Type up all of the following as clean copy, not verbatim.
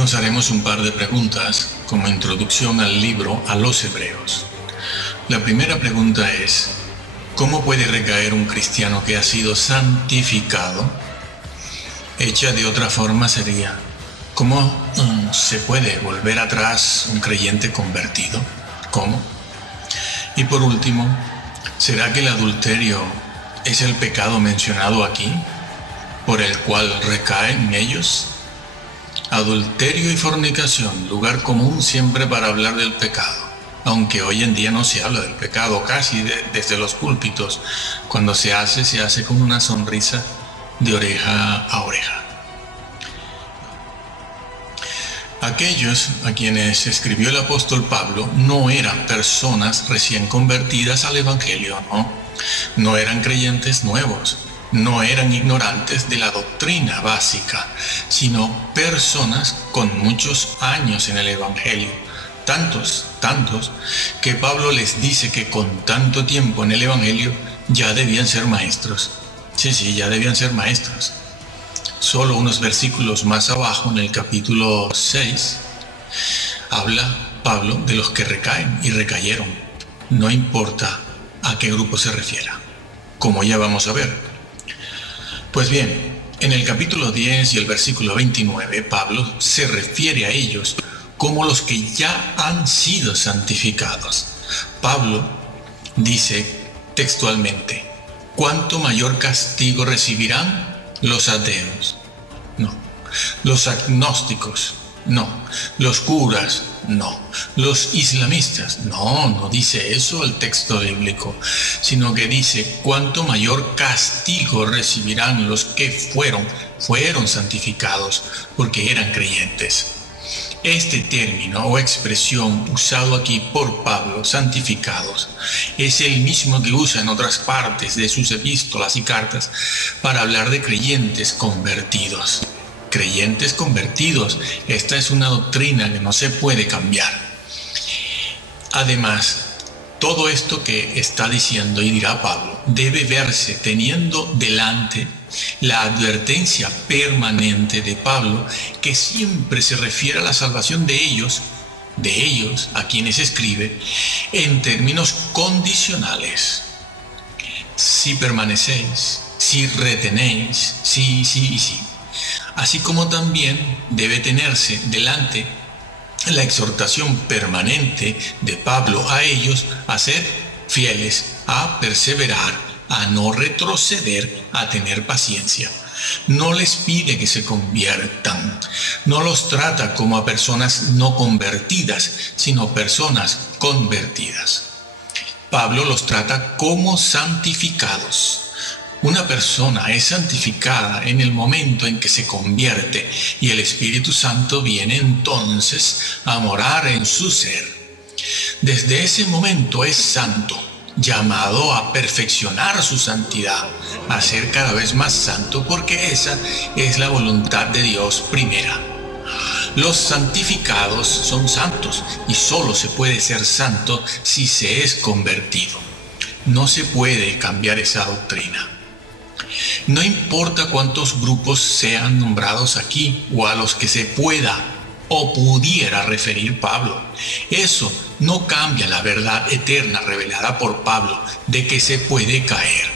Nos haremos un par de preguntas como introducción al libro a los Hebreos. La primera pregunta es, ¿cómo puede recaer un cristiano que ha sido santificado? Hecha de otra forma sería, ¿cómo se puede volver atrás un creyente convertido? ¿Cómo? Y por último, ¿será que el adulterio es el pecado mencionado aquí, por el cual recaen ellos? Adulterio y fornicación, lugar común siempre para hablar del pecado, aunque hoy en día no se habla del pecado casi desde los púlpitos. Cuando se hace con una sonrisa de oreja a oreja. Aquellos a quienes escribió el apóstol Pablo no eran personas recién convertidas al Evangelio, no eran creyentes nuevos. No eran ignorantes de la doctrina básica, sino personas con muchos años en el Evangelio. Tantos, que Pablo les dice que con tanto tiempo en el Evangelio ya debían ser maestros. Sí, ya debían ser maestros. Solo unos versículos más abajo, en el capítulo 6, habla Pablo de los que recaen y recayeron. No importa a qué grupo se refiera, como ya vamos a ver. Pues bien, en el capítulo 10 y el versículo 29, Pablo se refiere a ellos como los que ya han sido santificados. Pablo dice textualmente, ¿cuánto mayor castigo recibirán los ateos? No. Los agnósticos, no. Los curas, no. Los islamistas, no dice eso el texto bíblico, sino que dice cuánto mayor castigo recibirán los que fueron santificados porque eran creyentes. Este término o expresión usado aquí por Pablo, santificados, es el mismo que usa en otras partes de sus epístolas y cartas para hablar de creyentes convertidos. Creyentes convertidos, esta es una doctrina que no se puede cambiar. Además, todo esto que está diciendo y dirá Pablo debe verse teniendo delante la advertencia permanente de Pablo, que siempre se refiere a la salvación de ellos a quienes escribe, en términos condicionales. Si permanecéis, si retenéis, sí. Así como también debe tenerse delante la exhortación permanente de Pablo a ellos a ser fieles, a perseverar, a no retroceder, a tener paciencia. No les pide que se conviertan, no los trata como a personas no convertidas, sino personas convertidas. Pablo los trata como santificados. Una persona es santificada en el momento en que se convierte y el Espíritu Santo viene entonces a morar en su ser. Desde ese momento es santo, llamado a perfeccionar su santidad, a ser cada vez más santo, porque esa es la voluntad de Dios primera. Los santificados son santos y solo se puede ser santo si se es convertido. No se puede cambiar esa doctrina. No importa cuántos grupos sean nombrados aquí o a los que se pueda o pudiera referir Pablo, eso no cambia la verdad eterna revelada por Pablo de que se puede caer.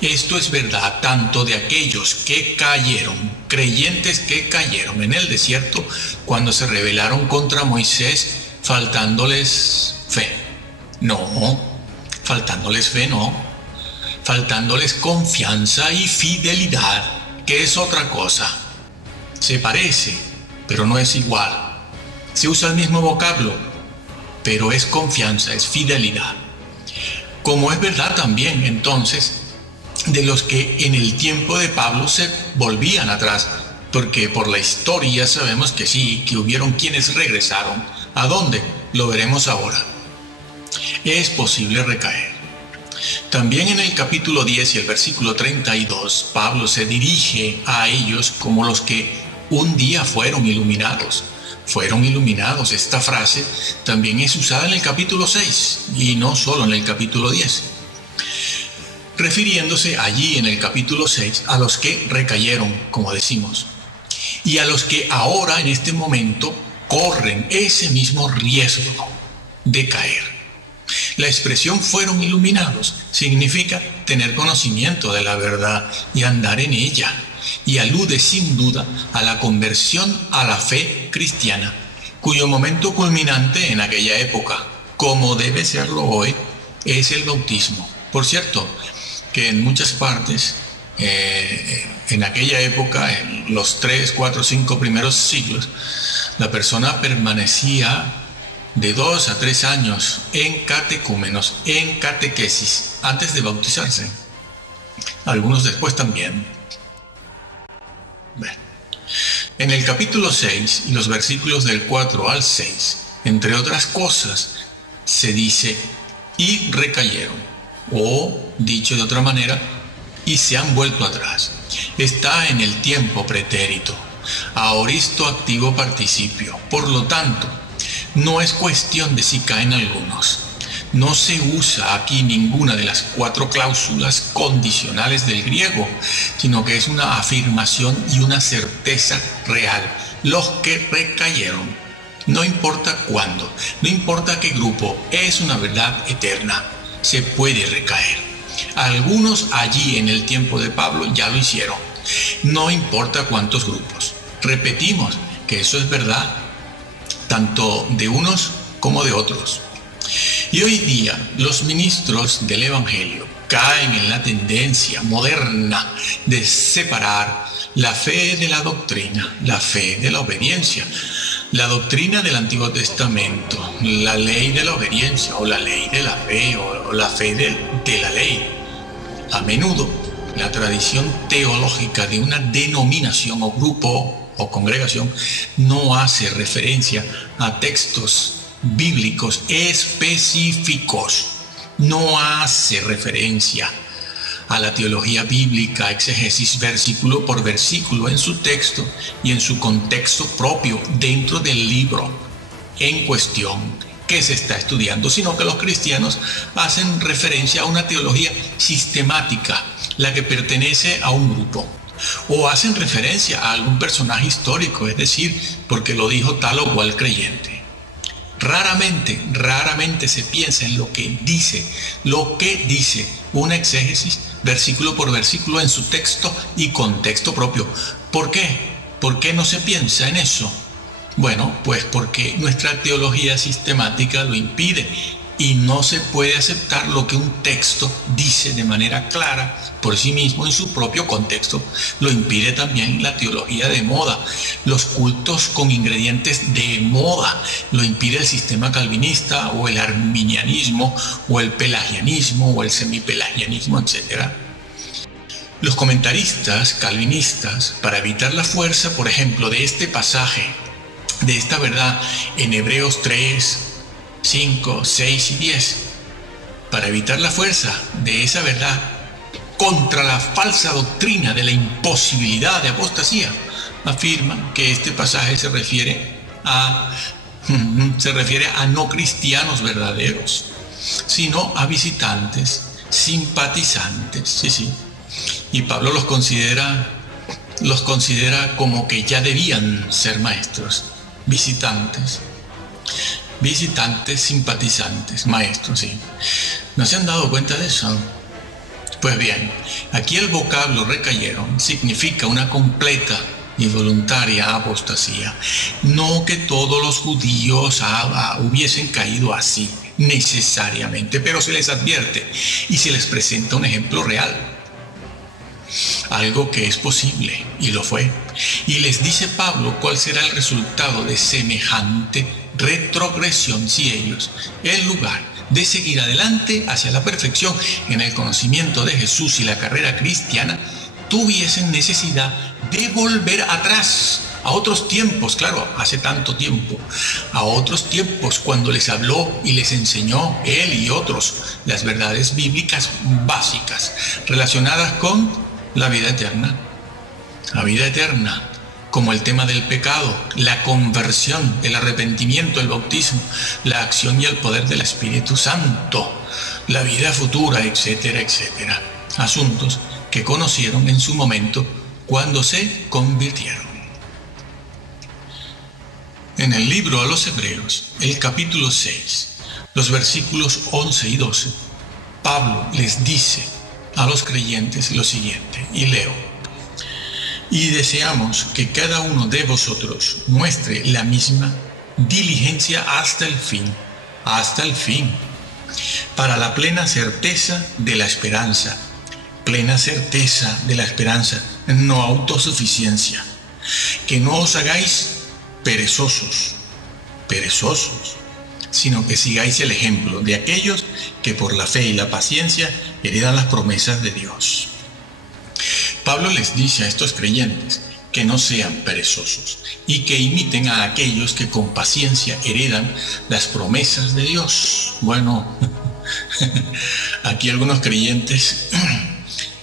Esto es verdad tanto de aquellos que cayeron, creyentes que cayeron en el desierto cuando se rebelaron contra Moisés, faltándoles fe. Faltándoles confianza y fidelidad, que es otra cosa. Se parece, pero no es igual. Se usa el mismo vocablo, pero es confianza, es fidelidad. Como es verdad también, entonces, de los que en el tiempo de Pablo se volvían atrás, porque por la historia sabemos que sí, que hubieron quienes regresaron. ¿A dónde? Lo veremos ahora. Es posible recaer. También en el capítulo 10 y el versículo 32, Pablo se dirige a ellos como los que un día fueron iluminados. Esta frase también es usada en el capítulo 6 y no solo en el capítulo 10. refiriéndose allí en el capítulo 6 a los que recayeron, como decimos. y a los que ahora en este momento corren ese mismo riesgo de caer. La expresión fueron iluminados significa tener conocimiento de la verdad y andar en ella, y alude sin duda a la conversión a la fe cristiana, cuyo momento culminante en aquella época, como debe serlo hoy, es el bautismo. Por cierto, que en muchas partes, en aquella época, en los 3, 4, 5 primeros siglos, la persona permanecía de 2 a 3 años en catecúmenos, en catequesis, antes de bautizarse. Algunos después también. Bueno. En el capítulo 6 y los versículos del 4 al 6, entre otras cosas, se dice, y recayeron, o, dicho de otra manera, y se han vuelto atrás. Está en el tiempo pretérito, aoristo activo participio. Por lo tanto, no es cuestión de si caen algunos. No se usa aquí ninguna de las 4 cláusulas condicionales del griego, sino que es una afirmación y una certeza real. Los que recayeron, no importa cuándo, no importa qué grupo, es una verdad eterna. Se puede recaer. Algunos allí en el tiempo de Pablo ya lo hicieron. No importa cuántos grupos. Repetimos que eso es verdad, tanto de unos como de otros. Y hoy día los ministros del Evangelio caen en la tendencia moderna de separar la fe de la doctrina, la fe de la obediencia, la doctrina del Antiguo Testamento, la ley de la obediencia o la ley de la fe o la fe de la ley. A menudo la tradición teológica de una denominación o grupo o congregación no hace referencia a textos bíblicos específicos, no hace referencia a la teología bíblica, exégesis versículo por versículo en su texto y en su contexto propio dentro del libro en cuestión que se está estudiando, sino que los cristianos hacen referencia a una teología sistemática, la que pertenece a un grupo, o hacen referencia a algún personaje histórico, es decir, porque lo dijo tal o cual creyente. Raramente se piensa en lo que dice una exégesis versículo por versículo en su texto y contexto propio. ¿Por qué? ¿Por qué no se piensa en eso? Bueno, pues porque nuestra teología sistemática lo impide y no se puede aceptar lo que un texto dice de manera clara por sí mismo en su propio contexto. Lo impide también la teología de moda, los cultos con ingredientes de moda, lo impide el sistema calvinista o el arminianismo o el pelagianismo o el semipelagianismo, etc. Los comentaristas calvinistas, para evitar la fuerza, por ejemplo, de este pasaje, de esta verdad en Hebreos 3, 5, 6 y 10, para evitar la fuerza de esa verdad contra la falsa doctrina de la imposibilidad de apostasía, afirman que este pasaje se refiere a no cristianos verdaderos, sino a visitantes, simpatizantes, sí. Y Pablo los considera como que ya debían ser maestros, visitantes, simpatizantes, maestros, sí. ¿No se han dado cuenta de eso? Pues bien, aquí el vocablo recayeron significa una completa y voluntaria apostasía. No que todos los judíos hubiesen caído así, necesariamente, pero se les advierte y se les presenta un ejemplo real. Algo que es posible, y lo fue. Y les dice Pablo cuál será el resultado de semejante retrogresión si ellos, en lugar de seguir adelante hacia la perfección en el conocimiento de Jesús y la carrera cristiana, tuviesen necesidad de volver atrás a otros tiempos, claro, hace tanto tiempo, a otros tiempos cuando les habló y les enseñó él y otros las verdades bíblicas básicas relacionadas con la vida eterna. La vida eterna, como el tema del pecado, la conversión, el arrepentimiento, el bautismo, la acción y el poder del Espíritu Santo, la vida futura, etcétera, etcétera. Asuntos que conocieron en su momento cuando se convirtieron. En el libro a los Hebreos, el capítulo 6, los versículos 11 y 12, Pablo les dice a los creyentes lo siguiente, y leo: y deseamos que cada uno de vosotros muestre la misma diligencia hasta el fin, para la plena certeza de la esperanza, no autosuficiencia, que no os hagáis perezosos, sino que sigáis el ejemplo de aquellos que por la fe y la paciencia heredan las promesas de Dios. Pablo les dice a estos creyentes que no sean perezosos y que imiten a aquellos que con paciencia heredan las promesas de Dios. Bueno, aquí algunos creyentes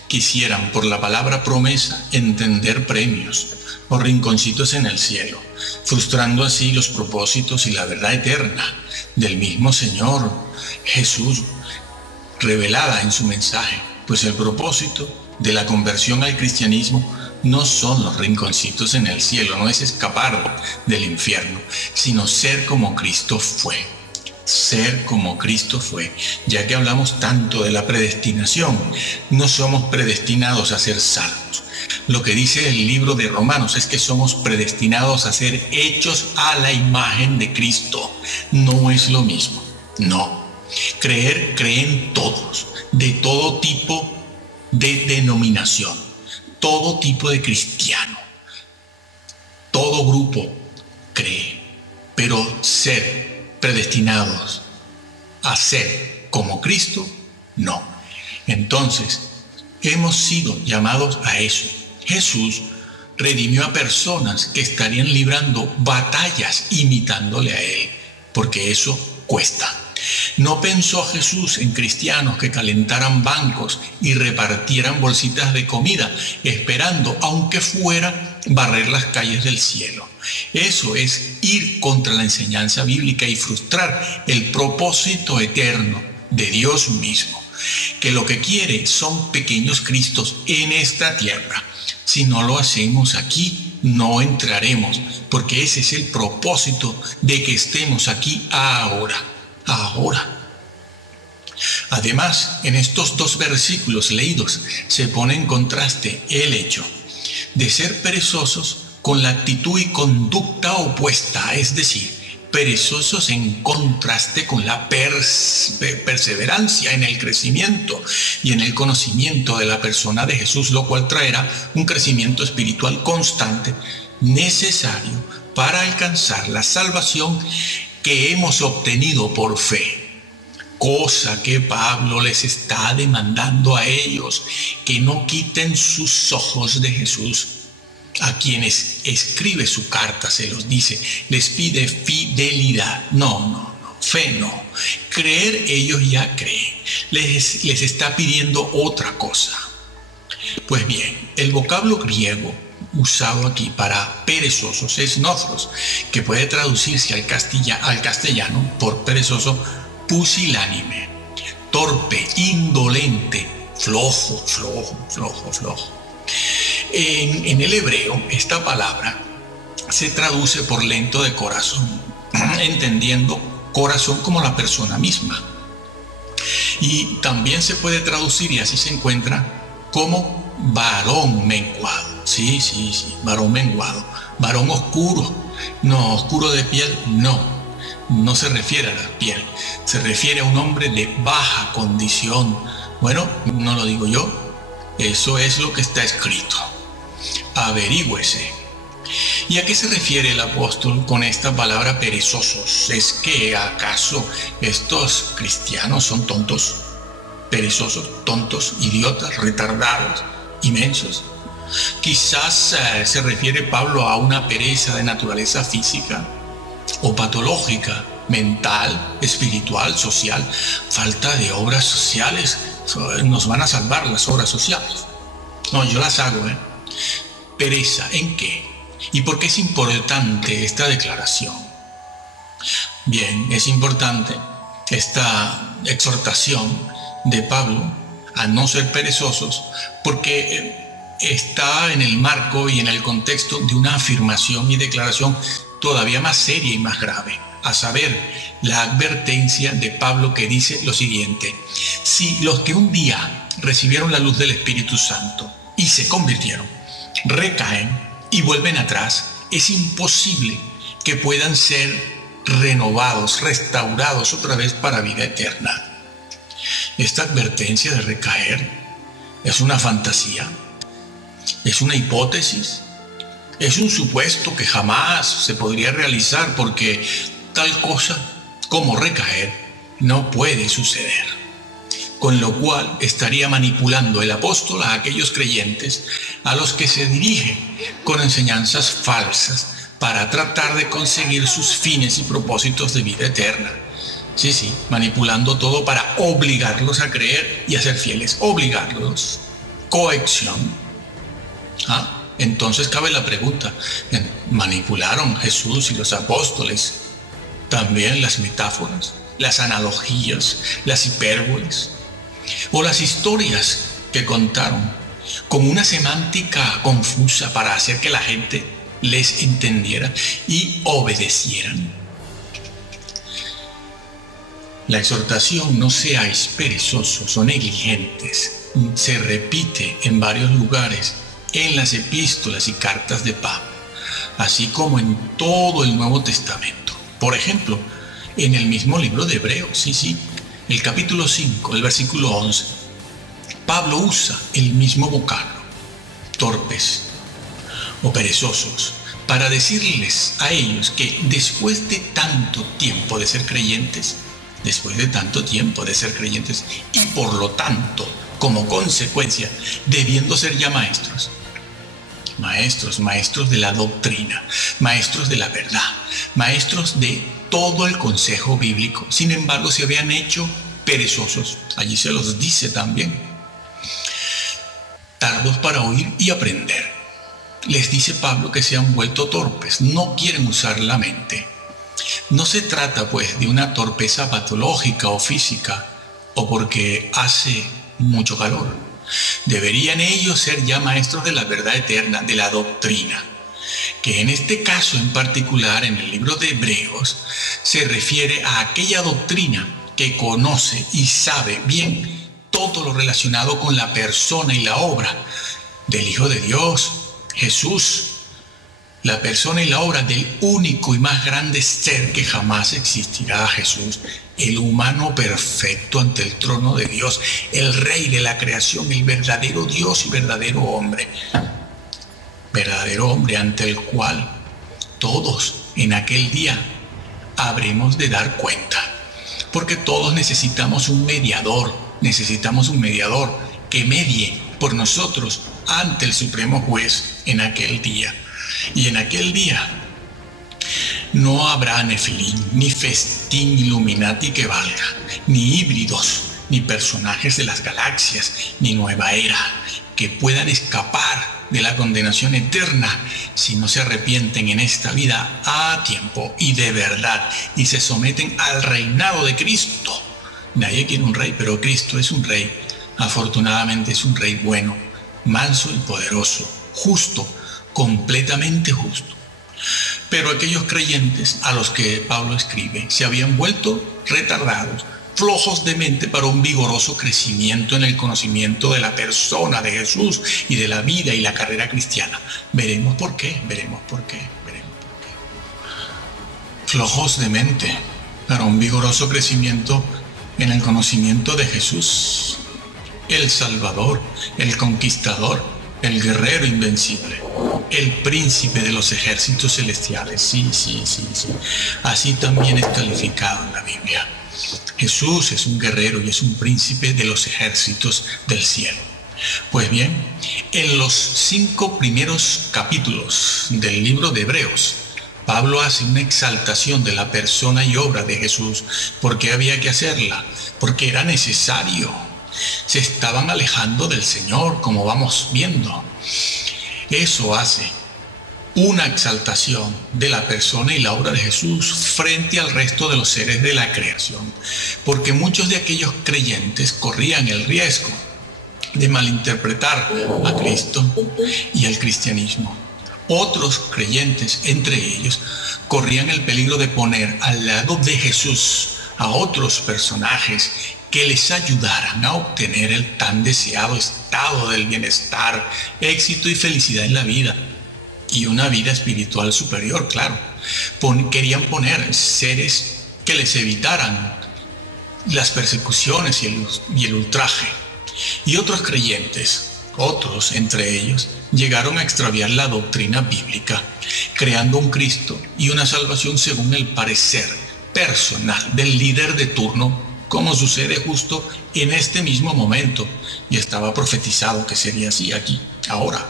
quisieran por la palabra promesa entender premios o rinconcitos en el cielo, frustrando así los propósitos y la verdad eterna del mismo Señor Jesús revelada en su mensaje, pues el propósito de la conversión al cristianismo no son los rinconcitos en el cielo, no es escapar del infierno, sino ser como Cristo fue. Ser como Cristo fue. Ya que hablamos tanto de la predestinación, no somos predestinados a ser salvos. Lo que dice el libro de Romanos es que somos predestinados a ser hechos a la imagen de Cristo. No es lo mismo. No. Creen todos, de todo tipo de denominación, todo tipo de cristiano, todo grupo cree, pero ser predestinados a ser como Cristo, no. Entonces, hemos sido llamados a eso. Jesús redimió a personas que estarían librando batallas imitándole a Él, porque eso cuesta. No pensó Jesús en cristianos que calentaran bancos y repartieran bolsitas de comida, esperando, aunque fuera, barrer las calles del cielo. Eso es ir contra la enseñanza bíblica y frustrar el propósito eterno de Dios mismo, que lo que quiere son pequeños Cristos en esta tierra. Si no lo hacemos aquí, no entraremos, porque ese es el propósito de que estemos aquí ahora. Además, en estos dos versículos leídos se pone en contraste el hecho de ser perezosos con la actitud y conducta opuesta, es decir, perezosos en contraste con la perseverancia en el crecimiento y en el conocimiento de la persona de Jesús, lo cual traerá un crecimiento espiritual constante necesario para alcanzar la salvación que hemos obtenido por fe, cosa que Pablo les está demandando a ellos, que no quiten sus ojos de Jesús. A quienes escribe su carta se los dice, les pide fidelidad. No, fe no. Creer, ellos ya creen. Les está pidiendo otra cosa. Pues bien, el vocablo griego usado aquí para perezosos es nothros, que puede traducirse al castellano por perezoso, pusilánime, torpe, indolente, flojo. En el hebreo, esta palabra se traduce por lento de corazón, entendiendo corazón como la persona misma. Y también se puede traducir, y así se encuentra, como varón menguado. Sí, varón menguado, varón oscuro. No, oscuro de piel, no se refiere a la piel, se refiere a un hombre de baja condición. Bueno, no lo digo yo, eso es lo que está escrito. Averígüese. ¿Y a qué se refiere el apóstol con esta palabra perezosos? ¿Es que acaso estos cristianos son tontos? Perezosos, tontos, idiotas, retardados, inmensos. Quizás se refiere Pablo a una pereza de naturaleza física o patológica, mental, espiritual, social, falta de obras sociales. Nos van a salvar las obras sociales. No, yo las hago, ¿Pereza en qué? ¿Y por qué es importante esta declaración? Bien, es importante esta exhortación de Pablo a no ser perezosos porque está en el marco y en el contexto de una afirmación y declaración todavía más seria y más grave, a saber, la advertencia de Pablo que dice lo siguiente: si los que un día recibieron la luz del Espíritu Santo y se convirtieron, recaen y vuelven atrás, es imposible que puedan ser renovados, restaurados otra vez para vida eterna. Esta advertencia de recaer es una fantasía, es una hipótesis, es un supuesto que jamás se podría realizar, porque tal cosa como recaer no puede suceder. Con lo cual estaría manipulando el apóstol a aquellos creyentes a los que se dirige con enseñanzas falsas para tratar de conseguir sus fines y propósitos de vida eterna. Sí, manipulando todo para obligarlos a creer y a ser fieles. Obligarlos. Coacción. Entonces cabe la pregunta: ¿manipularon Jesús y los apóstoles también las metáforas, las analogías, las hipérboles o las historias que contaron con una semántica confusa para hacer que la gente les entendiera y obedecieran? La exhortación: no seáis perezosos o negligentes, se repite en varios lugares en las epístolas y cartas de Pablo, así como en todo el Nuevo Testamento. Por ejemplo, en el mismo libro de Hebreos, el capítulo 5, el versículo 11, Pablo usa el mismo vocablo, torpes o perezosos, para decirles a ellos que después de tanto tiempo de ser creyentes, y por lo tanto, como consecuencia, debiendo ser ya maestros de la doctrina, maestros de la verdad, maestros de todo el consejo bíblico, sin embargo se habían hecho perezosos. Allí se los dice también: tardos para oír y aprender. Les dice Pablo que se han vuelto torpes, no quieren usar la mente. No se trata pues de una torpeza patológica o física, o porque hace mucho calor. Deberían ellos ser ya maestros de la verdad eterna, de la doctrina, que en este caso en particular, en el libro de Hebreos, se refiere a aquella doctrina que conoce y sabe bien todo lo relacionado con la persona y la obra del Hijo de Dios, Jesús, la persona y la obra del único y más grande ser que jamás existirá, Jesús, el humano perfecto ante el trono de Dios, el Rey de la creación, el verdadero Dios y verdadero hombre ante el cual todos en aquel día habremos de dar cuenta, porque todos necesitamos un mediador que medie por nosotros ante el Supremo Juez en aquel día. Y en aquel día no habrá Nefilim, ni festín Illuminati que valga, ni híbridos, ni personajes de las galaxias, ni nueva era, que puedan escapar de la condenación eterna si no se arrepienten en esta vida a tiempo y de verdad, y se someten al reinado de Cristo. Nadie quiere un rey, pero Cristo es un rey. Afortunadamente es un rey bueno, manso y poderoso, justo, completamente justo. Pero aquellos creyentes a los que Pablo escribe se habían vuelto retardados, flojos de mente para un vigoroso crecimiento en el conocimiento de la persona de Jesús y de la vida y la carrera cristiana. Veremos por qué. Flojos de mente para un vigoroso crecimiento en el conocimiento de Jesús, el Salvador, el Conquistador, el guerrero invencible, el príncipe de los ejércitos celestiales. Sí. Así también es calificado en la Biblia. Jesús es un guerrero y es un príncipe de los ejércitos del cielo. Pues bien, en los 5 primeros capítulos del libro de Hebreos, Pablo hace una exaltación de la persona y obra de Jesús. ¿Por qué había que hacerla? Porque era necesario. Se estaban alejando del Señor, como vamos viendo. Eso hace una exaltación de la persona y la obra de Jesús frente al resto de los seres de la creación, porque muchos de aquellos creyentes corrían el riesgo de malinterpretar a Cristo y al cristianismo, Otros creyentes, entre ellos, corrían el peligro de poner al lado de Jesús a otros personajes que les ayudaran a obtener el tan deseado estado del bienestar, éxito y felicidad en la vida, y una vida espiritual superior, claro. Querían poner seres que les evitaran las persecuciones y el ultraje. Y otros creyentes, otros entre ellos, llegaron a extraviar la doctrina bíblica, creando un Cristo y una salvación según el parecer personal del líder de turno, como sucede justo en este mismo momento, y estaba profetizado que sería así aquí, ahora.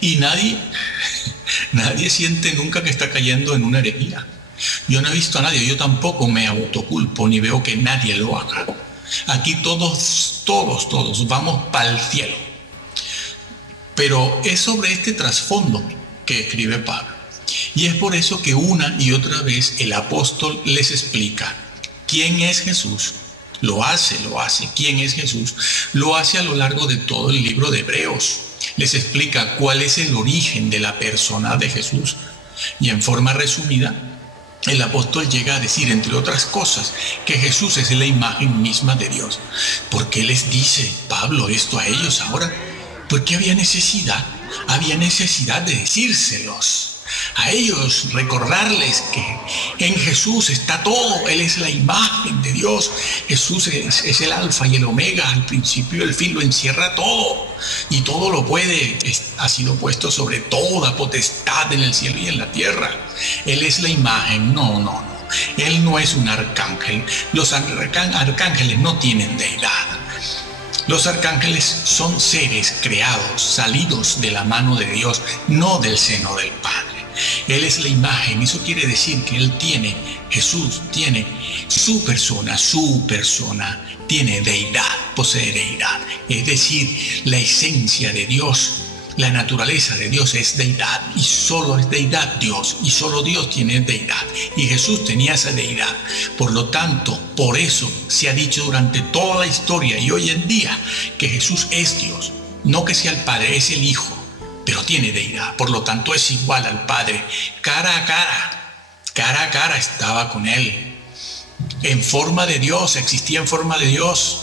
Y nadie siente nunca que está cayendo en una herejía. Yo no he visto a nadie, yo tampoco me autoculpo, ni veo que nadie lo haga. Aquí todos vamos para el cielo. Pero es sobre este trasfondo que escribe Pablo. Y es por eso que una y otra vez el apóstol les explica quién es Jesús. Lo hace. ¿Quién es Jesús? Lo hace a lo largo de todo el libro de Hebreos. Les explica cuál es el origen de la persona de Jesús. Y en forma resumida, el apóstol llega a decir, entre otras cosas, que Jesús es la imagen misma de Dios. ¿Por qué les dice Pablo esto a ellos ahora? Porque había necesidad de decírselos. A ellos recordarles que en Jesús está todo. Él es la imagen de Dios. Jesús es el alfa y el omega, al principio y el fin, lo encierra todo. Y todo lo puede, ha sido puesto sobre toda potestad en el cielo y en la tierra. Él es la imagen, no. Él no es un arcángel. Los arcángeles no tienen deidad. Los arcángeles son seres creados, salidos de la mano de Dios, no del seno del Padre. Él es la imagen, eso quiere decir que Jesús tiene su persona, tiene deidad, posee deidad. Es decir, la esencia de Dios, la naturaleza de Dios es deidad, y solo es deidad Dios, y solo Dios tiene deidad. Y Jesús tenía esa deidad. Por lo tanto, por eso se ha dicho durante toda la historia y hoy en día que Jesús es Dios. No que sea el Padre, es el Hijo, pero tiene deidad. Por lo tanto, es igual al Padre. Cara a cara estaba con Él. En forma de Dios, existía en forma de Dios.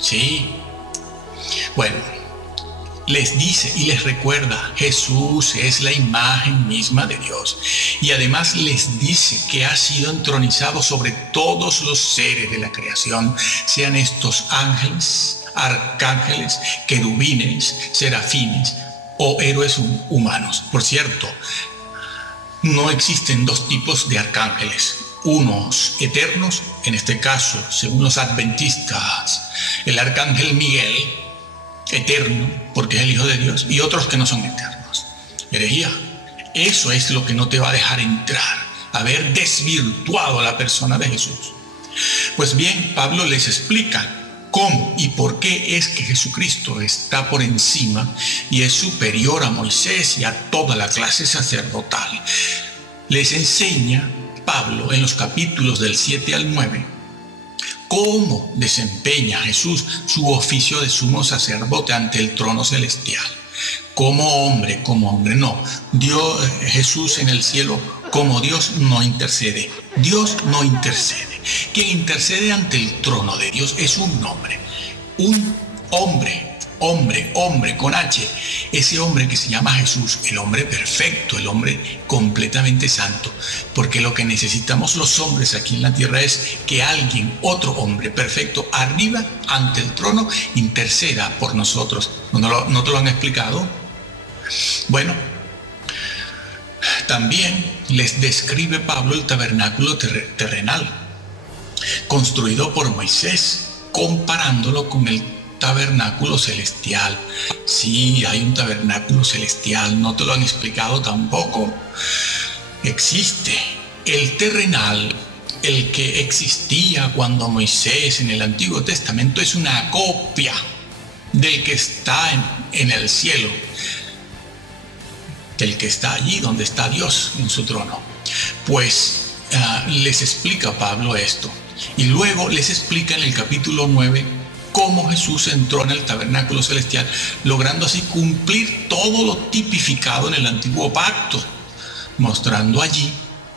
Sí. Bueno, les dice y les recuerda, Jesús es la imagen misma de Dios. Y además les dice que ha sido entronizado sobre todos los seres de la creación, sean estos ángeles, arcángeles, querubines, serafines o héroes humanos. Por cierto, no existen dos tipos de arcángeles. Unos eternos, en este caso, según los adventistas, el arcángel Miguel, eterno, porque es el Hijo de Dios, y otros que no son eternos. Herejía. Eso es lo que no te va a dejar entrar, haber desvirtuado a la persona de Jesús. Pues bien, Pablo les explica cómo y por qué es que Jesucristo está por encima y es superior a Moisés y a toda la clase sacerdotal. Les enseña Pablo en los capítulos del 7 al 9 cómo desempeña Jesús su oficio de sumo sacerdote ante el trono celestial. Como hombre no. Jesús en el cielo como Dios no intercede. Dios no intercede. Quien intercede ante el trono de Dios es un hombre con H, ese hombre que se llama Jesús, el hombre perfecto, el hombre completamente santo, porque lo que necesitamos los hombres aquí en la tierra es que alguien, otro hombre perfecto, arriba ante el trono, interceda por nosotros. ¿No te lo han explicado? Bueno, también les describe Pablo el tabernáculo terrenal, construido por Moisés, comparándolo con el tabernáculo celestial. Sí, hay un tabernáculo celestial, no te lo han explicado tampoco. Existe el terrenal, el que existía cuando Moisés en el Antiguo Testamento, es una copia del que está en el cielo, del que está allí donde está Dios en su trono. Pues les explica Pablo esto, y luego les explica en el capítulo 9 cómo Jesús entró en el tabernáculo celestial, logrando así cumplir todo lo tipificado en el antiguo pacto, mostrando allí,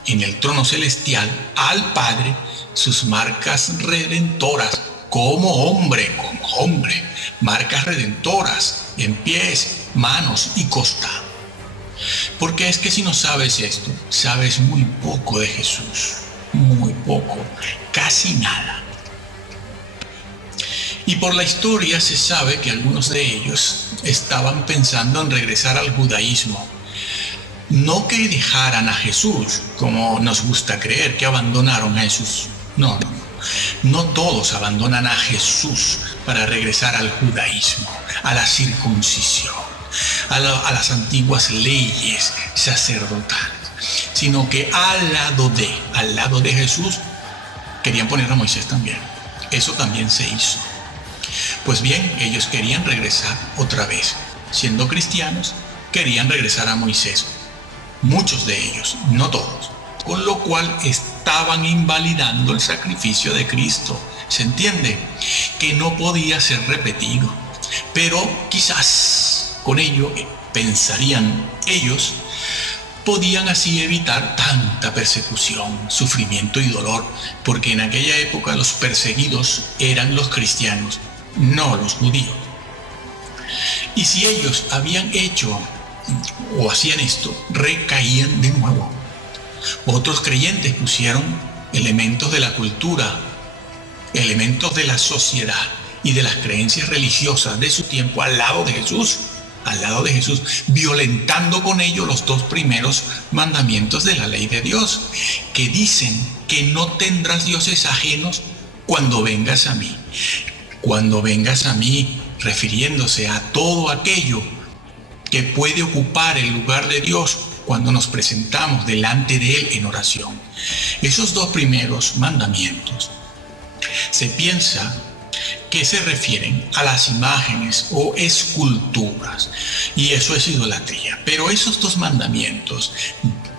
en el trono celestial, al Padre sus marcas redentoras, como hombre, marcas redentoras en pies, manos y costado. Porque es que si no sabes esto, sabes muy poco de Jesús, muy poco, casi nada. Y por la historia se sabe que algunos de ellos estaban pensando en regresar al judaísmo. No que dejaran a Jesús, como nos gusta creer, que abandonaron a Jesús. No. No todos abandonan a Jesús para regresar al judaísmo, a la circuncisión, a las antiguas leyes sacerdotales, sino que al lado de Jesús querían poner a Moisés también. Eso también se hizo. Pues bien, ellos querían regresar otra vez. Siendo cristianos, querían regresar a Moisés. Muchos de ellos, no todos. Con lo cual estaban invalidando el sacrificio de Cristo. ¿Se entiende? Que no podía ser repetido. Pero quizás con ello, pensarían ellos, podían así evitar tanta persecución, sufrimiento y dolor, porque en aquella época los perseguidos eran los cristianos, no los judíos. Y si ellos habían hecho o hacían esto, recaían de nuevo. Otros creyentes pusieron elementos de la cultura, elementos de la sociedad y de las creencias religiosas de su tiempo al lado de Jesús, violentando con ello los dos primeros mandamientos de la ley de Dios, que dicen que no tendrás dioses ajenos cuando vengas a mí. Cuando vengas a mí, refiriéndose a todo aquello que puede ocupar el lugar de Dios cuando nos presentamos delante de Él en oración. Esos dos primeros mandamientos se piensa que se refieren a las imágenes o esculturas, y eso es idolatría. Pero esos dos mandamientos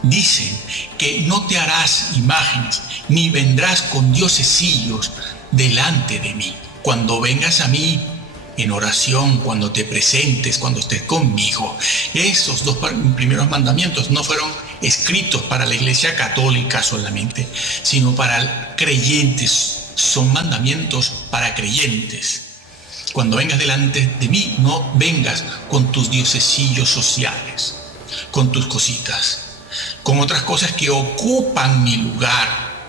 dicen que no te harás imágenes, ni vendrás con diosesillos delante de mí. Cuando vengas a mí en oración, cuando te presentes, cuando estés conmigo. Esos dos primeros mandamientos no fueron escritos para la Iglesia Católica solamente, sino para creyentes. Son mandamientos para creyentes. Cuando vengas delante de mí, no vengas con tus diosesillos sociales, con tus cositas, con otras cosas que ocupan mi lugar.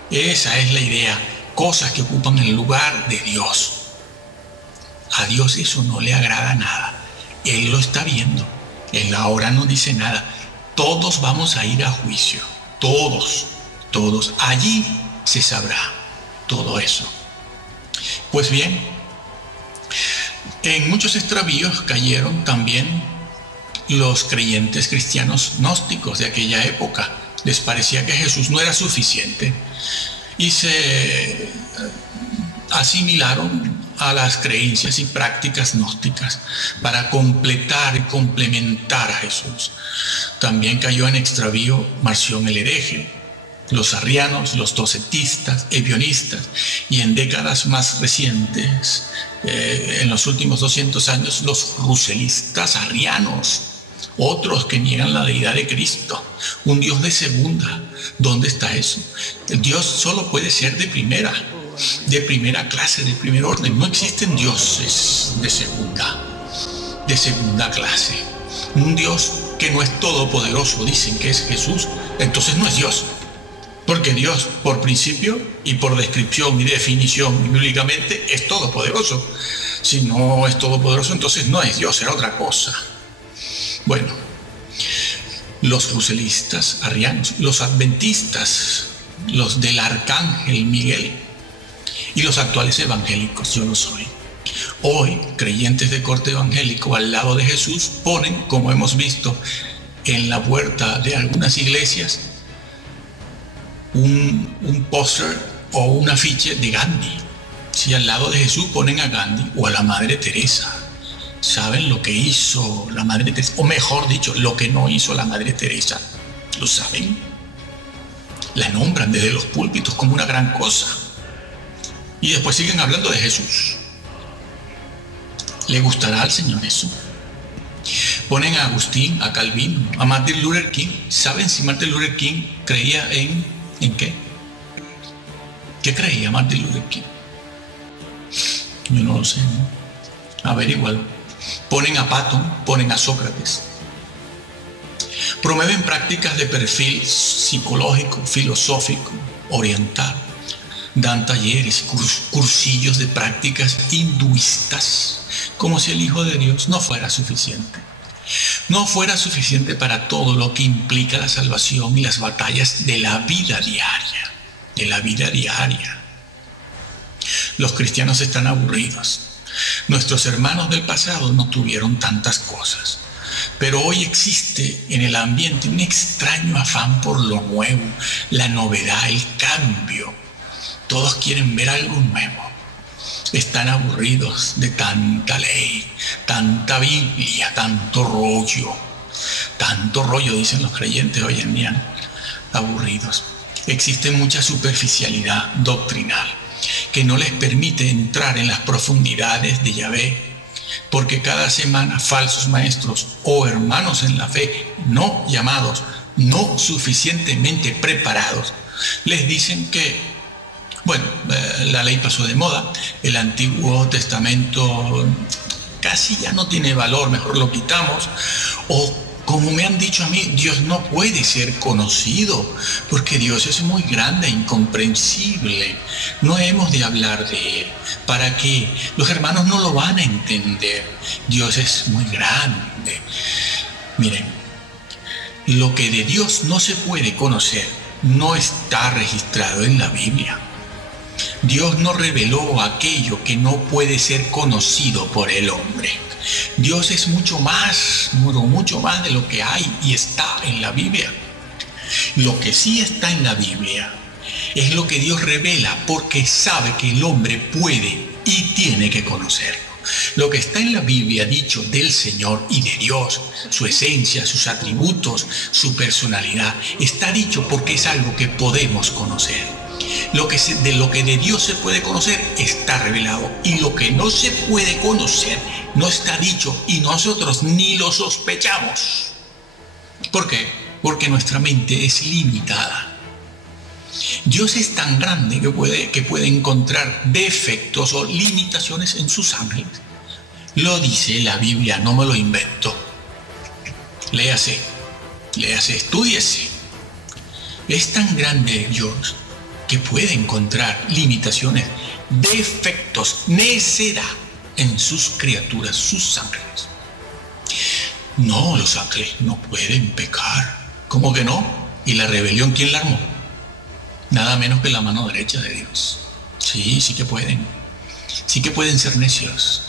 Esa es la idea, cosas que ocupan el lugar de Dios. A Dios eso no le agrada nada. Él lo está viendo. Él ahora no dice nada. Todos vamos a ir a juicio. Todos. Allí se sabrá todo eso. Pues bien, en muchos extravíos cayeron también los creyentes cristianos gnósticos de aquella época. Les parecía que Jesús no era suficiente y se asimilaron a las creencias y prácticas gnósticas para completar y complementar a Jesús. También cayó en extravío Marción el hereje, los arrianos, los docetistas, ebionistas, y en décadas más recientes, en los últimos 200 años, los ruselistas arrianos, otros que niegan la deidad de Cristo, un Dios de segunda. ¿Dónde está eso? El Dios solo puede ser de primera clase, de primer orden. No existen dioses de segunda clase. Un Dios que no es todopoderoso, dicen que es Jesús, entonces no es Dios. Porque Dios, por principio y por descripción y definición bíblicamente, es todopoderoso. Si no es todopoderoso, entonces no es Dios, era otra cosa. Bueno, los ruselistas arrianos, los adventistas, los del arcángel Miguel y los actuales evangélicos, yo lo soy. Hoy, creyentes de corte evangélico al lado de Jesús ponen, como hemos visto en la puerta de algunas iglesias, un póster o un afiche de Gandhi. Si al lado de Jesús ponen a Gandhi o a la Madre Teresa, ¿saben lo que hizo la Madre Teresa? O mejor dicho, lo que no hizo la Madre Teresa. ¿Lo saben? La nombran desde los púlpitos como una gran cosa. Y después siguen hablando de Jesús. ¿Le gustará al Señor eso? Ponen a Agustín, a Calvino, a Martin Luther King. ¿Saben si Martin Luther King creía en qué? ¿Qué creía Martin Luther King? Yo no lo sé, ¿no? Averígualo. Ponen a Patton, ponen a Sócrates. Promueven prácticas de perfil psicológico, filosófico, oriental. Dan talleres, cursillos de prácticas hinduistas, como si el Hijo de Dios no fuera suficiente. No fuera suficiente para todo lo que implica la salvación y las batallas de la vida diaria. De la vida diaria. Los cristianos están aburridos. Nuestros hermanos del pasado no tuvieron tantas cosas. Pero hoy existe en el ambiente un extraño afán por lo nuevo, la novedad, el cambio. Todos quieren ver algo nuevo. Están aburridos de tanta ley, tanta Biblia, tanto rollo. Tanto rollo, dicen los creyentes hoy en día. Aburridos. Existe mucha superficialidad doctrinal que no les permite entrar en las profundidades de Yahvé, porque cada semana falsos maestros o hermanos en la fe no llamados, no suficientemente preparados, les dicen que, bueno, la ley pasó de moda, el Antiguo Testamento casi ya no tiene valor, mejor lo quitamos, o como me han dicho a mí, Dios no puede ser conocido, porque Dios es muy grande e incomprensible. No hemos de hablar de Él. ¿Para qué? Los hermanos no lo van a entender. Dios es muy grande. Miren, lo que de Dios no se puede conocer no está registrado en la Biblia. Dios no reveló aquello que no puede ser conocido por el hombre. Dios es mucho más de lo que hay y está en la Biblia. Lo que sí está en la Biblia es lo que Dios revela porque sabe que el hombre puede y tiene que conocerlo. Lo que está en la Biblia dicho del Señor y de Dios, su esencia, sus atributos, su personalidad, está dicho porque es algo que podemos conocer. De lo que de Dios se puede conocer está revelado, y lo que no se puede conocer no está dicho, y nosotros ni lo sospechamos. ¿Por qué? Porque nuestra mente es limitada. Dios es tan grande que puede encontrar defectos o limitaciones en sus ángeles. Lo dice la Biblia, no me lo invento. Léase, estúdiese. Es tan grande Dios que puede encontrar limitaciones, defectos, necedad en sus criaturas, sus ángeles. No, los ángeles no pueden pecar. ¿Cómo que no? ¿Y la rebelión quién la armó? Nada menos que la mano derecha de Dios. Sí, sí que pueden. Sí que pueden ser necios.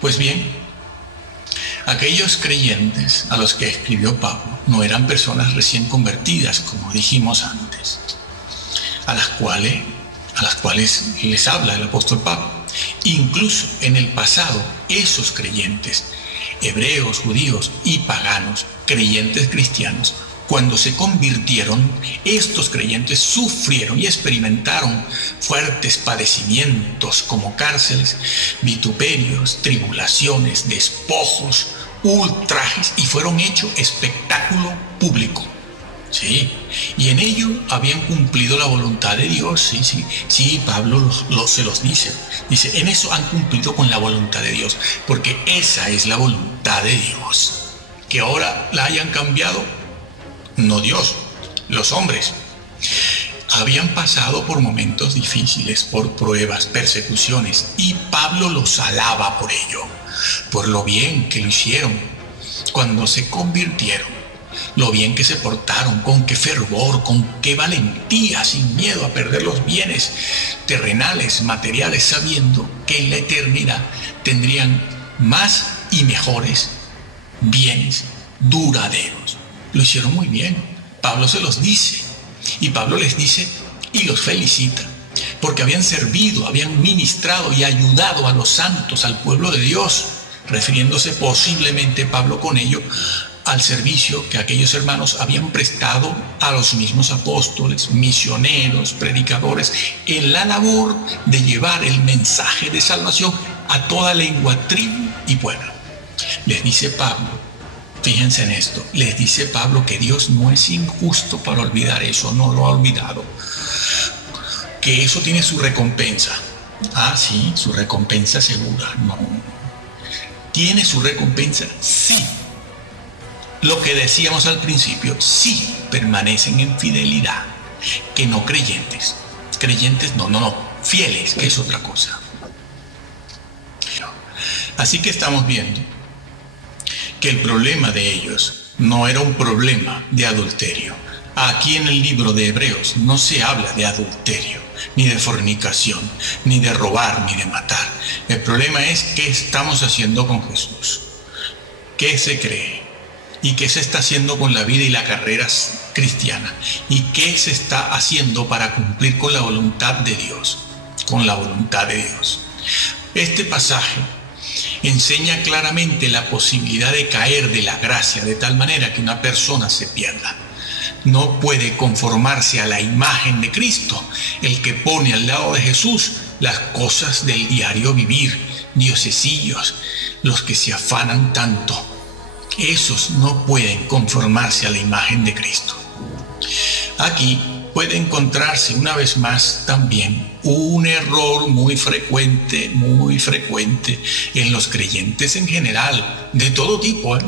Pues bien, aquellos creyentes a los que escribió Pablo no eran personas recién convertidas, como dijimos antes, a las cuales les habla el apóstol Pablo. Incluso en el pasado, esos creyentes, hebreos, judíos y paganos, creyentes cristianos, cuando se convirtieron, estos creyentes sufrieron y experimentaron fuertes padecimientos como cárceles, vituperios, tribulaciones, despojos, ultrajes, y fueron hechos espectáculo público. Sí, y en ello habían cumplido la voluntad de Dios. Sí, Pablo se los dice. Dice, en eso han cumplido con la voluntad de Dios, porque esa es la voluntad de Dios. Que ahora la hayan cambiado, no Dios, los hombres. Habían pasado por momentos difíciles, por pruebas, persecuciones, y Pablo los alaba por ello, por lo bien que lo hicieron cuando se convirtieron. Lo bien que se portaron, con qué fervor, con qué valentía, sin miedo a perder los bienes terrenales, materiales, sabiendo que en la eternidad tendrían más y mejores bienes duraderos. Lo hicieron muy bien. Pablo se los dice, y Pablo les dice y los felicita, porque habían servido, habían ministrado y ayudado a los santos, al pueblo de Dios, refiriéndose posiblemente Pablo con ello al servicio que aquellos hermanos habían prestado a los mismos apóstoles, misioneros, predicadores, en la labor de llevar el mensaje de salvación a toda lengua, tribu y pueblo. Les dice Pablo, fíjense en esto, les dice Pablo que Dios no es injusto para olvidar eso, no lo ha olvidado, que eso tiene su recompensa. Ah, sí, su recompensa segura, no. ¿Tiene su recompensa? Sí. Lo que decíamos al principio, sí permanecen en fidelidad, que no creyentes. Creyentes no, fieles, que es otra cosa. Así que estamos viendo que el problema de ellos no era un problema de adulterio. Aquí en el libro de Hebreos no se habla de adulterio, ni de fornicación, ni de robar, ni de matar. El problema es qué estamos haciendo con Jesús, qué se cree y qué se está haciendo con la vida y la carrera cristiana, y qué se está haciendo para cumplir con la voluntad de Dios, con la voluntad de Dios. Este pasaje enseña claramente la posibilidad de caer de la gracia de tal manera que una persona se pierda. No puede conformarse a la imagen de Cristo, el que pone al lado de Jesús las cosas del diario vivir, diosecillos, los que se afanan tanto. Esos no pueden conformarse a la imagen de Cristo. Aquí puede encontrarse una vez más también un error muy frecuente en los creyentes en general, de todo tipo,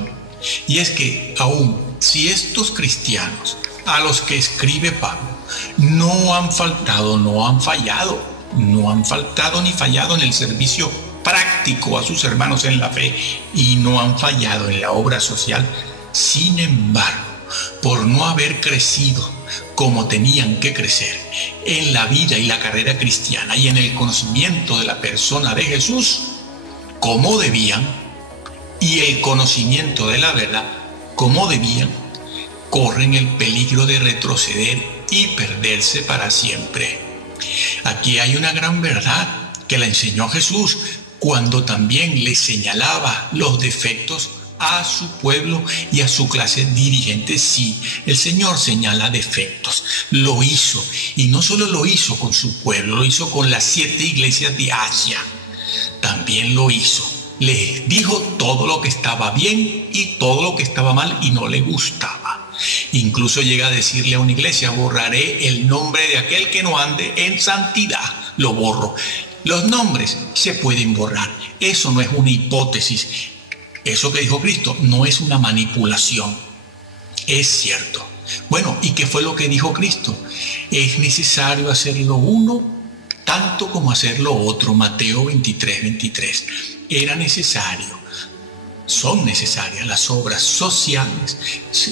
y es que aún si estos cristianos a los que escribe Pablo no han faltado, no han fallado ni fallado en el servicio práctico a sus hermanos en la fe y no han fallado en la obra social, sin embargo, por no haber crecido como tenían que crecer en la vida y la carrera cristiana y en el conocimiento de la persona de Jesús como debían, y el conocimiento de la verdad como debían, corren el peligro de retroceder y perderse para siempre. Aquí hay una gran verdad que la enseñó Jesús cuando también le señalaba los defectos a su pueblo y a su clase dirigente. Sí, el Señor señala defectos, lo hizo, y no solo lo hizo con su pueblo, lo hizo con las 7 iglesias de Asia, también lo hizo. Les dijo todo lo que estaba bien y todo lo que estaba mal y no le gustaba. Incluso llega a decirle a una iglesia: borraré el nombre de aquel que no ande en santidad, lo borro. Los nombres se pueden borrar, eso no es una hipótesis. Eso que dijo Cristo no es una manipulación, es cierto. Bueno, ¿y qué fue lo que dijo Cristo? Es necesario hacer lo uno tanto como hacer lo otro. Mateo 23:23. Era necesario, son necesarias las obras sociales.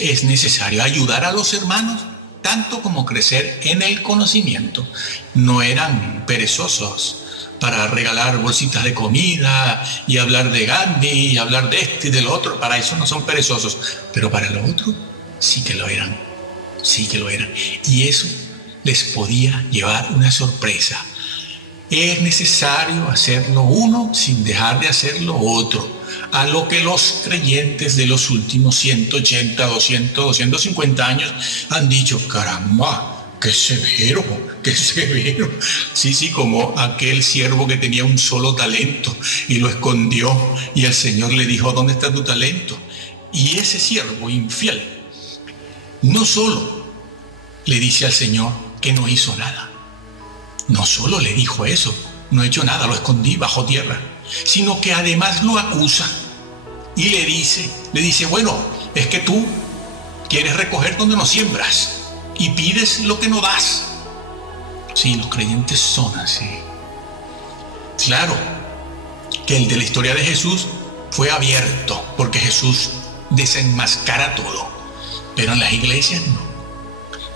Es necesario ayudar a los hermanos tanto como crecer en el conocimiento. No eran perezosos para regalar bolsitas de comida y hablar de Gandhi y hablar de este y del otro. Para eso no son perezosos, pero para lo otro sí que lo eran, sí que lo eran. Y eso les podía llevar una sorpresa. Es necesario hacer lo uno sin dejar de hacer lo otro, a lo que los creyentes de los últimos 180, 200, 250 años han dicho: caramba, ¡qué severo! ¡Qué severo! Sí, como aquel siervo que tenía un solo talento y lo escondió, y el Señor le dijo: ¿dónde está tu talento? Y ese siervo infiel no solo le dice al Señor que no hizo nada, no solo le dijo eso, no he hecho nada, lo escondí bajo tierra, sino que además lo acusa y le dice: bueno, es que tú quieres recoger donde no siembras y pides lo que no das. Sí, los creyentes son así. Claro que el de la historia de Jesús fue abierto, porque Jesús desenmascara todo, pero en las iglesias no.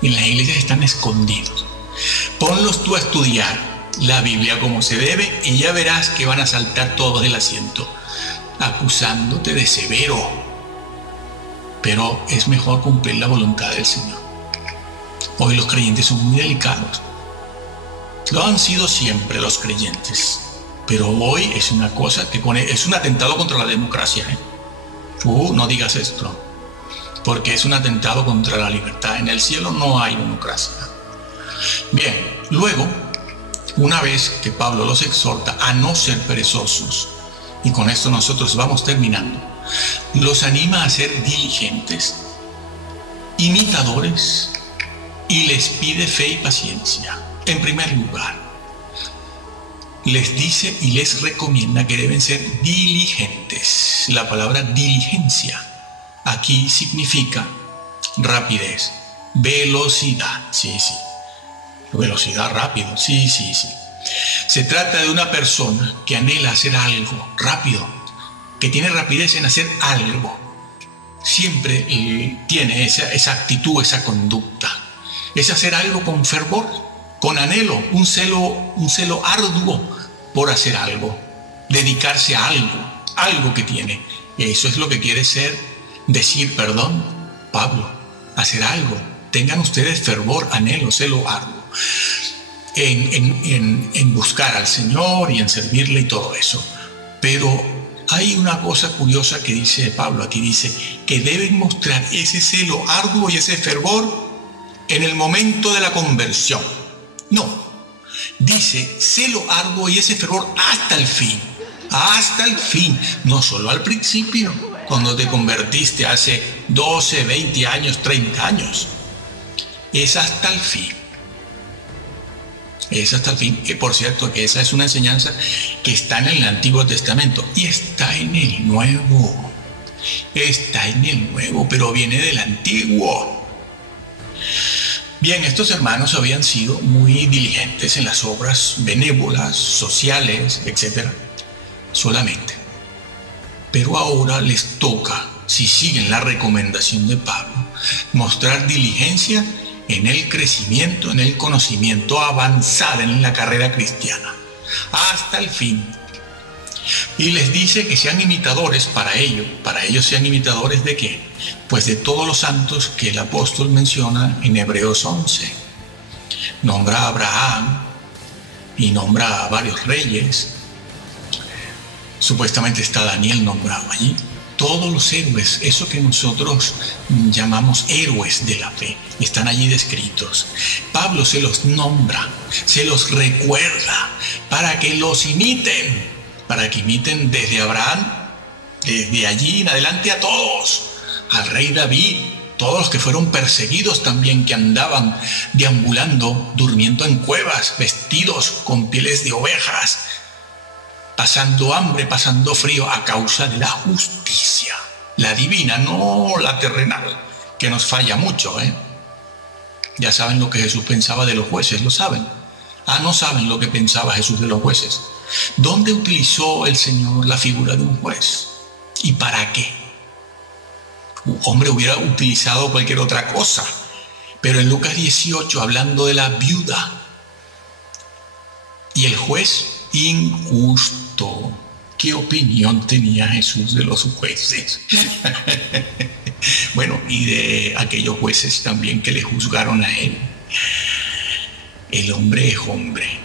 En las iglesias están escondidos. Ponlos tú a estudiar la Biblia como se debe y ya verás que van a saltar todos del asiento acusándote de severo. Pero es mejor cumplir la voluntad del Señor. Hoy los creyentes son muy delicados. Lo han sido siempre los creyentes, pero hoy es una cosa que es un atentado contra la democracia. Tú no digas esto. porque es un atentado contra la libertad. En el cielo no hay democracia. Bien, luego, una vez que Pablo los exhorta a no ser perezosos, y con esto nosotros vamos terminando, los anima a ser diligentes, imitadores, y les pide fe y paciencia. En primer lugar, les dice y les recomienda que deben ser diligentes. La palabra diligencia aquí significa rapidez, velocidad. Sí. Velocidad, rápido. Sí. Se trata de una persona que anhela hacer algo rápido, que tiene rapidez en hacer algo. Siempre tiene esa actitud, esa conducta. Es hacer algo con fervor, con anhelo, un celo arduo por hacer algo, dedicarse a algo que tiene. Eso es lo que quiere decir Pablo, hacer algo. Tengan ustedes fervor, anhelo, celo arduo en buscar al Señor y en servirle y todo eso. Pero hay una cosa curiosa que dice Pablo aquí, dice que deben mostrar ese celo arduo y ese fervor en el momento de la conversión. No, dice celo arduo y ese fervor hasta el fin, no solo al principio, cuando te convertiste hace 12, 20 años, 30 años. Es hasta el fin. Que por cierto que esa es una enseñanza que está en el Antiguo Testamento y está en el Nuevo, pero viene del Antiguo. Bien, estos hermanos habían sido muy diligentes en las obras benévolas, sociales, etc. solamente. Pero ahora les toca, si siguen la recomendación de Pablo, mostrar diligencia en el crecimiento, en el conocimiento, avanzar en la carrera cristiana, hasta el fin. Y les dice que sean imitadores para ellos sean imitadores ¿de qué? Pues de todos los santos que el apóstol menciona en Hebreos 11. Nombra a Abraham y nombra a varios reyes. Supuestamente está Daniel nombrado allí. Todos los héroes, eso que nosotros llamamos héroes de la fe, están allí descritos. Pablo se los nombra, se los recuerda para que los imiten, para que imiten desde Abraham, desde allí en adelante a todos, al rey David, todos los que fueron perseguidos también, que andaban deambulando, durmiendo en cuevas, vestidos con pieles de ovejas, pasando hambre, pasando frío a causa de la justicia, la divina, no la terrenal, que nos falla mucho, Ya saben lo que Jesús pensaba de los jueces, ¿lo saben? No saben lo que pensaba Jesús de los jueces. ¿Dónde utilizó el Señor la figura de un juez? ¿Y para qué? Hombre, hubiera utilizado cualquier otra cosa. Pero en Lucas 18, hablando de la viuda y el juez injusto, ¿qué opinión tenía Jesús de los jueces? Bueno, y de aquellos jueces también que le juzgaron a él. El hombre es hombre.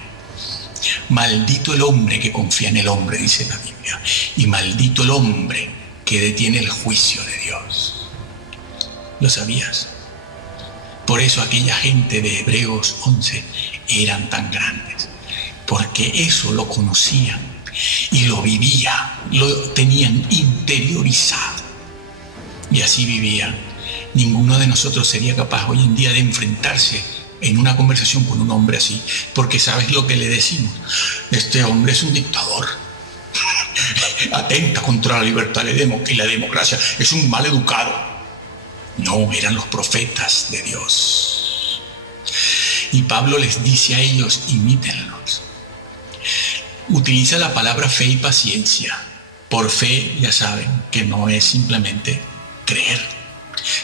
Maldito el hombre que confía en el hombre, dice la Biblia. Y maldito el hombre que detiene el juicio de Dios. ¿Lo sabías? Por eso aquella gente de Hebreos 11 eran tan grandes. Porque eso lo conocían y lo vivían, lo tenían interiorizado. Y así vivían. Ninguno de nosotros sería capaz hoy en día de enfrentarse en una conversación con un hombre así, porque ¿sabes lo que le decimos? Este hombre es un dictador, atenta contra la libertad y la democracia, es un mal educado. No, eran los profetas de Dios. Y Pablo les dice a ellos, imítenlos. Utiliza la palabra fe y paciencia. Por fe, ya saben, que no es simplemente creer,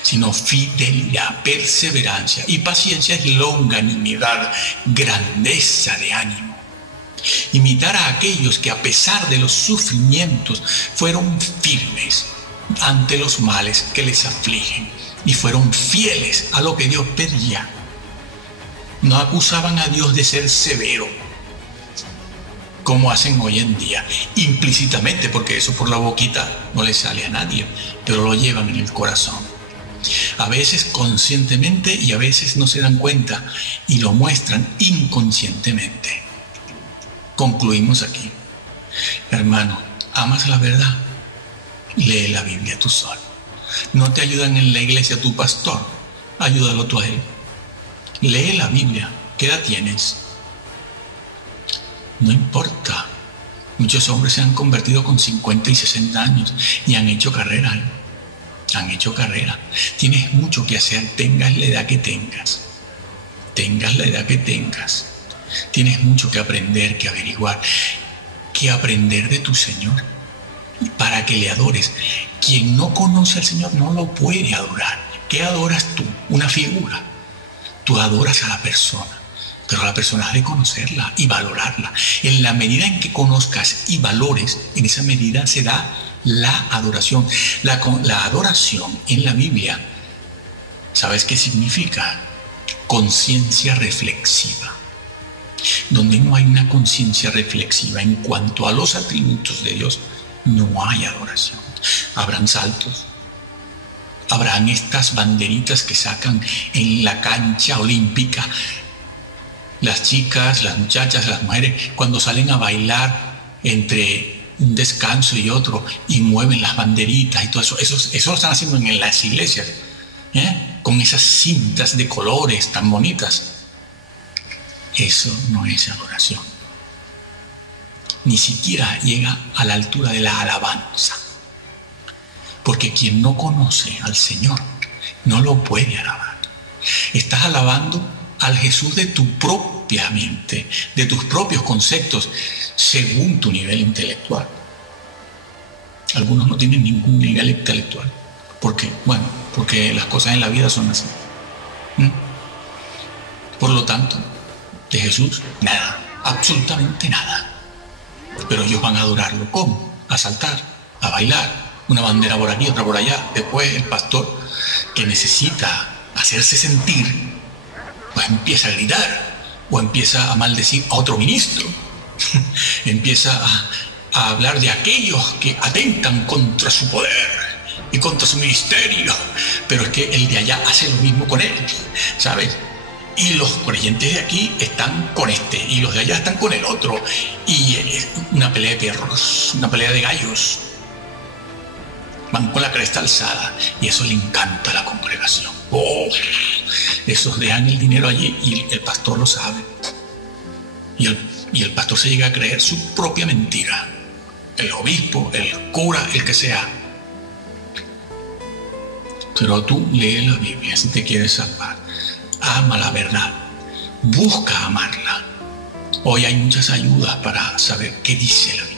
sino fidelidad, perseverancia. Y paciencia es longanimidad, grandeza de ánimo. Imitar a aquellos que a pesar de los sufrimientos fueron firmes ante los males que les afligen y fueron fieles a lo que Dios pedía. No acusaban a Dios de ser severo, como hacen hoy en día, implícitamente, porque eso por la boquita no le sale a nadie, pero lo llevan en el corazón. A veces conscientemente y a veces no se dan cuenta y lo muestran inconscientemente. Concluimos aquí. Hermano, ¿amas la verdad? Lee la Biblia tú solo. No te ayudan en la iglesia tu pastor, ayúdalo tú a él. Lee la Biblia. ¿Qué edad tienes? No importa. Muchos hombres se han convertido con 50 y 60 años y han hecho carrera. Han hecho carrera. Tienes mucho que hacer, tengas la edad que tengas. Tengas la edad que tengas. Tienes mucho que aprender, que averiguar, que aprender de tu Señor para que le adores. Quien no conoce al Señor no lo puede adorar. ¿Qué adoras tú? Una figura. Tú adoras a la persona. Pero la persona has de conocerla y valorarla. En la medida en que conozcas y valores, en esa medida se da la adoración. La adoración en la Biblia, ¿sabes qué significa? Conciencia reflexiva. Donde no hay una conciencia reflexiva en cuanto a los atributos de Dios, no hay adoración. Habrán saltos. Habrán estas banderitas que sacan en la cancha olímpica. Las chicas, las muchachas, las mujeres, cuando salen a bailar entre un descanso y otro y mueven las banderitas y todo eso, eso lo están haciendo en las iglesias, con esas cintas de colores tan bonitas. Eso no es adoración. Ni siquiera llega a la altura de la alabanza. Porque quien no conoce al Señor no lo puede alabar. Estás alabando al Jesús de tu propia mente, de tus propios conceptos, según tu nivel intelectual. Algunos no tienen ningún nivel intelectual. ¿Por qué? Bueno, porque las cosas en la vida son así. Por lo tanto, de Jesús, nada, absolutamente nada. Pero ellos van a adorarlo. ¿Cómo? A saltar, a bailar, una bandera por aquí, otra por allá. Después el pastor, que necesita hacerse sentir, pues empieza a gritar o empieza a maldecir a otro ministro. Empieza a hablar de aquellos que atentan contra su poder y contra su ministerio. Pero es que el de allá hace lo mismo con él, ¿sabes? Y los creyentes de aquí están con este y los de allá están con el otro. Y es una pelea de perros, una pelea de gallos. Van con la cresta alzada y eso le encanta a la congregación. Esos dejan el dinero allí y el pastor lo sabe. Y el pastor se llega a creer su propia mentira. El obispo, el cura, el que sea. Pero tú lee la Biblia si te quieres salvar. Ama la verdad. Busca amarla. Hoy hay muchas ayudas para saber qué dice la Biblia.